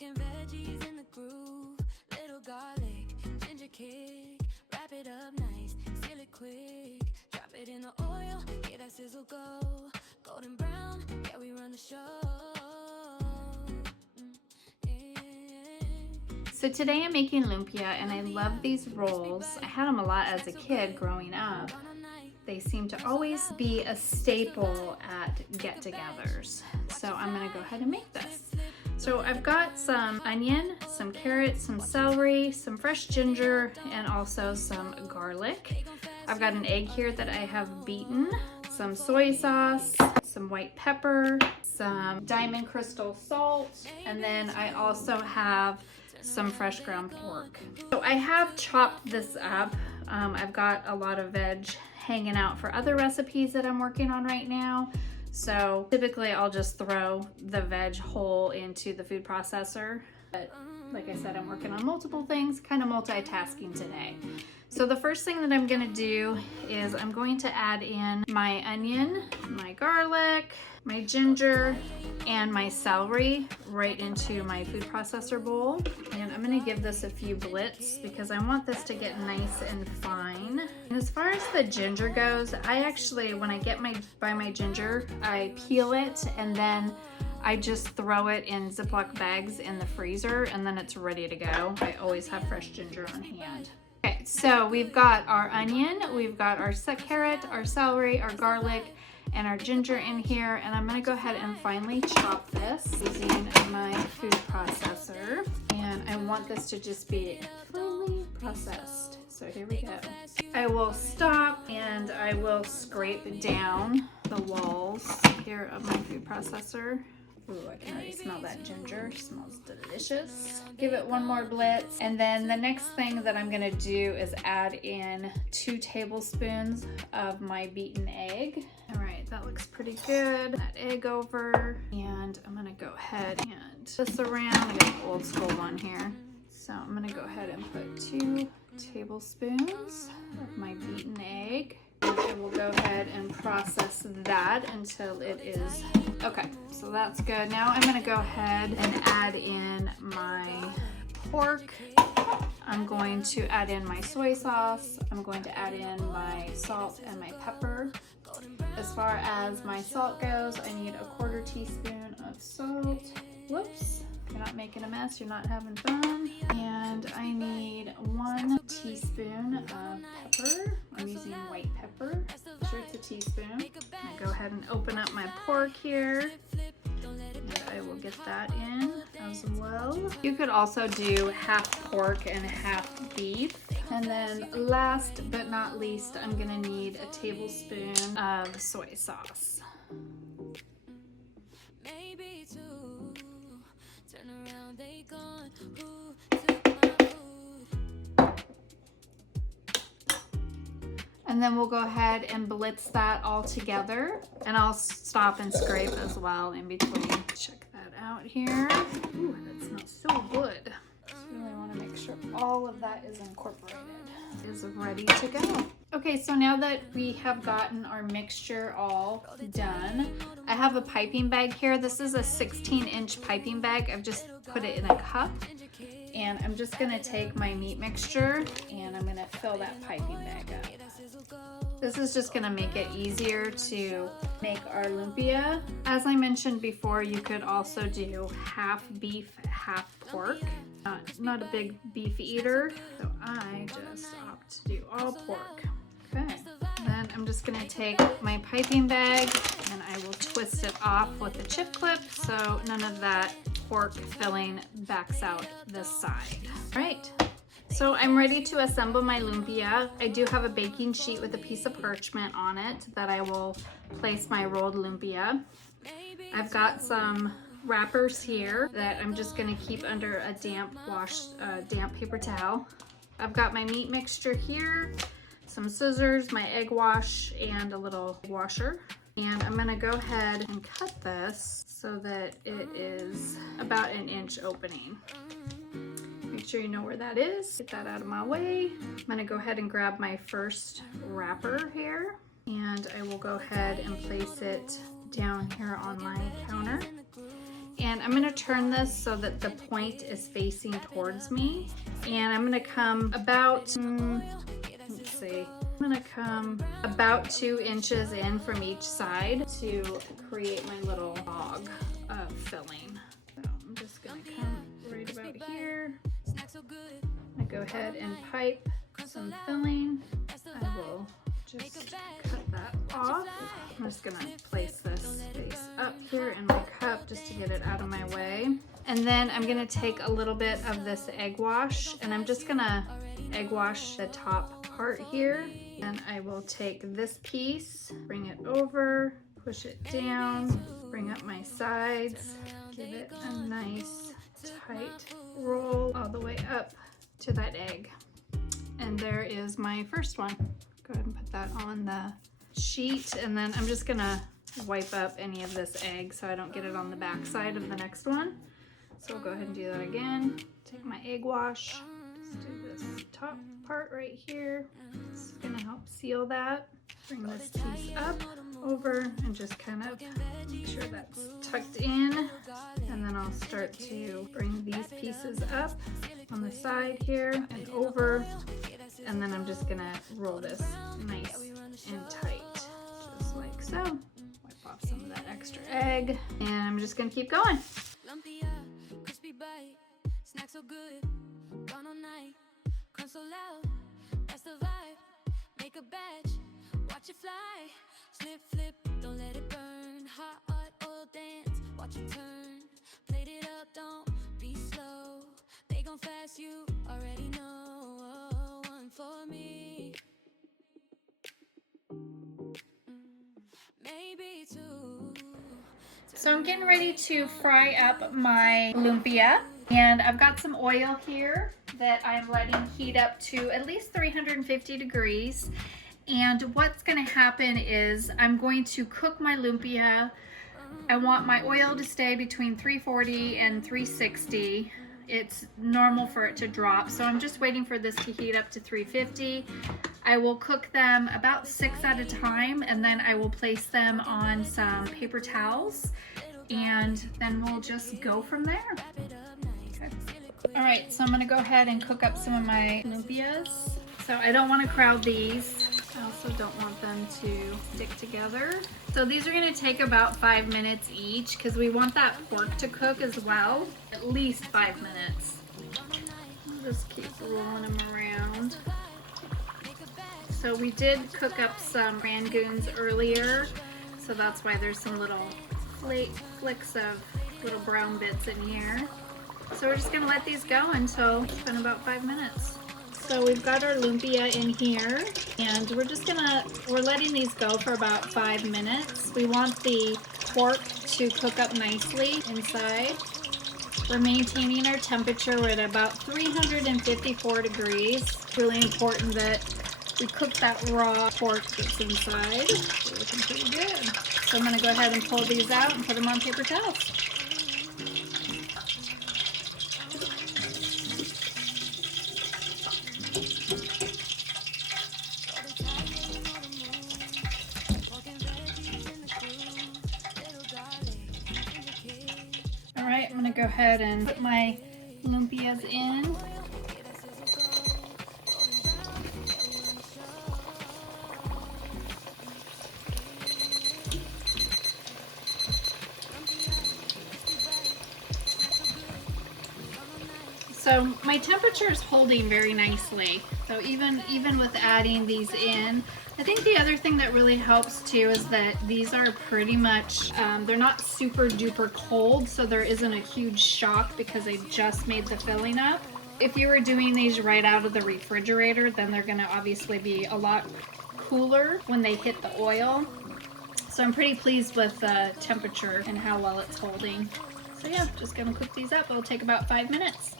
Cooking veggies in the groove, little garlic, ginger kick, wrap it up nice, seal it quick, drop it in the oil, yeah that sizzle go, golden brown, yeah we run the show. So today I'm making lumpia and I love these rolls. I had them a lot as a kid growing up. They seem to always be a staple at get-togethers. So I'm gonna go ahead and make this. So I've got some onion, some carrots, some celery, some fresh ginger, and also some garlic. I've got an egg here that I have beaten, some soy sauce, some white pepper, some diamond crystal salt, and then I also have some fresh ground pork. So I have chopped this up. I've got a lot of veg hanging out for other recipes that I'm working on right now. So typically I'll just throw the veg whole into the food processor. But like I said, I'm working on multiple things, kind of multitasking today. So the first thing that I'm gonna do is I'm going to add in my onion, my garlic, my ginger, and my celery right into my food processor bowl. And I'm gonna give this a few blitz because I want this to get nice and fine. And as far as the ginger goes, I actually, when I get my ginger, I peel it and then I just throw it in Ziploc bags in the freezer and then it's ready to go. I always have fresh ginger on hand. Okay, so we've got our onion, we've got our carrot, our celery, our garlic, and our ginger in here, and I'm gonna go ahead and finely chop this using my food processor. And I want this to just be finely processed. So here we go. I will stop and I will scrape down the walls here of my food processor. Ooh, I can already smell that ginger. Smells delicious. Give it one more blitz. And then the next thing that I'm gonna do is add in 2 tablespoons of my beaten egg. All right, that looks pretty good. That egg over. And I'm gonna go ahead and this around. I got an old school one here. So I'm gonna go ahead and put 2 tablespoons of my beaten egg. I will go ahead and process that until it is okay. So that's good. Now I'm going to go ahead and add in my pork. I'm going to add in my soy sauce. I'm going to add in my salt and my pepper. As far as my salt goes, I need a 1/4 teaspoon of salt. Whoops. If you're not making a mess, you're not having fun. And I need 1 teaspoon of pepper. I'm using white pepper. I'm sure it's a teaspoon. I go ahead and open up my pork here. And I will get that in as well. You could also do half pork and half beef. And then last but not least, I'm gonna need a tablespoon of soy sauce. Maybe 2. Turn around, they gone. Who took my food? And then we'll go ahead and blitz that all together. And I'll stop and scrape as well in between. Check that out here. Ooh, that smells so good. Just really want to make sure all of that is incorporated. Is ready to go. Okay, so now that we have gotten our mixture all done, I have a piping bag here. This is a 16-inch piping bag. I've just put it in a cup. And I'm just gonna take my meat mixture and I'm gonna fill that piping bag up. This is just gonna make it easier to make our lumpia. As I mentioned before, you could also do half beef, half pork. Not a big beef eater, so I just opt to do all pork. Okay, then I'm just gonna take my piping bag and I will twist it off with a chip clip so none of that pork filling backs out this side. All right, so I'm ready to assemble my lumpia. I do have a baking sheet with a piece of parchment on it that I will place my rolled lumpia. I've got some wrappers here that I'm just gonna keep under a damp paper towel. I've got my meat mixture here, some scissors, my egg wash, and a little washer. And I'm gonna go ahead and cut this so that it is about 1 inch opening. Make sure you know where that is. Get that out of my way. I'm gonna go ahead and grab my first wrapper here, and I will go ahead and place it down here on my counter. And I'm gonna turn this so that the point is facing towards me. And I'm gonna come about, let's see, I'm gonna come about 2 inches in from each side to create my little log of filling. So I'm just gonna come right about here. I go ahead and pipe some filling. I will just cut that off. I'm just gonna place this face up here in my cup just to get it out of my way. And then I'm gonna take a little bit of this egg wash, and I'm just gonna egg wash the top part here. And I will take this piece, bring it over, push it down, bring up my sides, give it a nice tight roll all the way up to that egg. And there is my first one. Go ahead and put that on the sheet, and then I'm just gonna wipe up any of this egg so I don't get it on the back side of the next one. So we'll go ahead and do that again. Take my egg wash, just do this top part right here. It's gonna help seal that. Bring this piece up, over, and just kind of make sure that's tucked in. And then I'll start to bring these pieces up on the side here and over. And then I'm just gonna roll this nice and tight, just like so. Wipe off some of that extra egg, and I'm just gonna keep going. Lumpia, crispy bite, snack so good, gone all night, crunch so loud, that's the vibe. Make a batch, watch it fly, slip, flip, don't let it burn. Hot oil dance, watch it turn. Plate it up, don't be slow. They gon' fast, you already know. One for me, maybe two. So I'm getting ready to fry up my lumpia, and I've got some oil here that I'm letting heat up to at least 350 degrees. And what's going to happen is I'm going to cook my lumpia. I want my oil to stay between 340 and 360. It's normal for it to drop, so I'm just waiting for this to heat up to 350. I will cook them about 6 at a time, and then I will place them on some paper towels, and then we'll just go from there. Okay. All right, so I'm gonna go ahead and cook up some of my lumpias. So I don't want to crowd these. I also don't want them to stick together. So these are going to take about 5 minutes each because we want that pork to cook as well. At least 5 minutes. I'll just keep rolling them around. So we did cook up some rangoons earlier, so that's why there's some little flicks of little brown bits in here. So we're just going to let these go until it's been about 5 minutes. So we've got our lumpia in here, and we're letting these go for about 5 minutes. We want the pork to cook up nicely inside. We're maintaining our temperature. We're at about 354 degrees. It's really important that we cook that raw pork that's inside. It's looking pretty good. So I'm gonna go ahead and pull these out and put them on paper towels. Alright, I'm going to go ahead and put my lumpias in. So my temperature is holding very nicely. So even with adding these in, I think the other thing that really helps too is that these are pretty much, they're not super duper cold, so there isn't a huge shock because I just made the filling up. If you were doing these right out of the refrigerator, then they're gonna obviously be a lot cooler when they hit the oil. So I'm pretty pleased with the temperature and how well it's holding. So yeah, just gonna cook these up. It'll take about 5 minutes.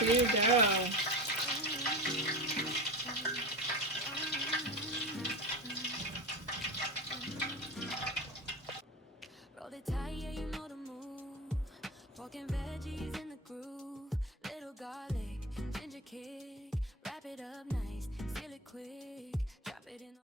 Good to go. Roll it tight, yeah, you know the move. Pork and veggies in the groove. Little garlic, ginger kick.